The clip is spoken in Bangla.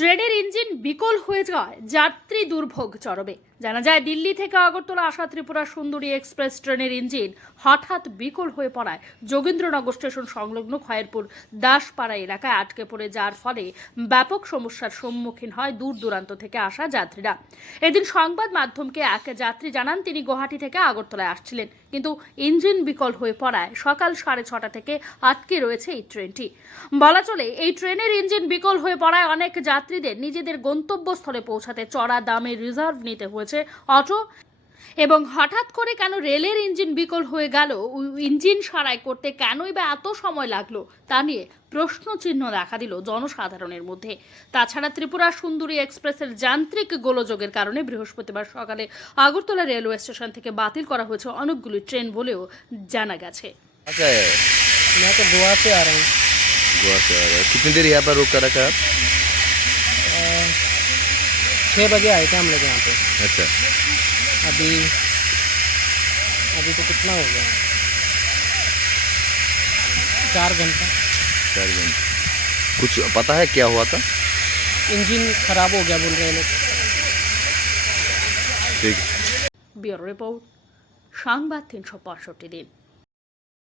ট্রেনের ইঞ্জিন বিকল হয়ে যাওয়ায় যাত্রী দুর্ভোগ চরবে জানা যায়, দিল্লি থেকে আগরতলা আসা ত্রিপুরা সুন্দরী এক্সপ্রেস ট্রেনের ইঞ্জিন হঠাৎ বিকল হয়ে পড়ায়। যোগেন্দ্রনগর স্টেশন সংলগ্ন খয়েরপুর দাসপাড়া এলাকায় আটকে পড়ে, যার ফলে ব্যাপক সমস্যার সম্মুখীন হয় দূর দূরান্ত থেকে আসা যাত্রীরা। এদিন সংবাদ মাধ্যমকে এক যাত্রী জানান, তিনি গুয়াহাটি থেকে আগরতলায় আসছিলেন। কিন্তু ইঞ্জিন বিকল হয়ে পড়ায় সকাল সাড়ে ছটা থেকে আটকে রয়েছে এই ট্রেনটি। বলা চলে, এই ট্রেনের ইঞ্জিন বিকল হয়ে পড়ায় অনেক যাত্রীদের নিজেদের গন্তব্যস্থলে পৌঁছাতে চড়া দামে রিজার্ভ নিতে হয়েছে অটো এবং হঠাৎ করে কেন রেলের ইঞ্জিন বিকল হয়ে গেল উ- ইঞ্জিন সারাই করতে কেনই বা এত সময় লাগলো তা নিয়ে প্রশ্ন চিহ্ন দেখা দিল জনসাধারণের মধ্যে তাছাড়া ত্রিপুরা সুন্দরী এক্সপ্রেসের যান্ত্রিক গোলযোগের কারণে বৃহস্পতিবার সকালে আগরতলা রেলওয়ে স্টেশন থেকে বাতিল করা হয়েছে অনেকগুলি ট্রেন বলেও জানা গেছে क्या है मैं तो गोवा से आ रहा हूँ गोवा से आ रहा है कितनी देर यहाँ पर रोक कर रखा है आप अ, छः बजे आए थे हम लोग यहाँ पे अच्छा अभी अभी तो कितना हो गया चार घंटा चार घंटे कुछ पता है क्या हुआ था इंजन खराब हो गया बोल रहे हैं लोग ठीक है ব্যুরো রিপোর্ট সংবাদ তিনশো পঁয়ষট্টি দিন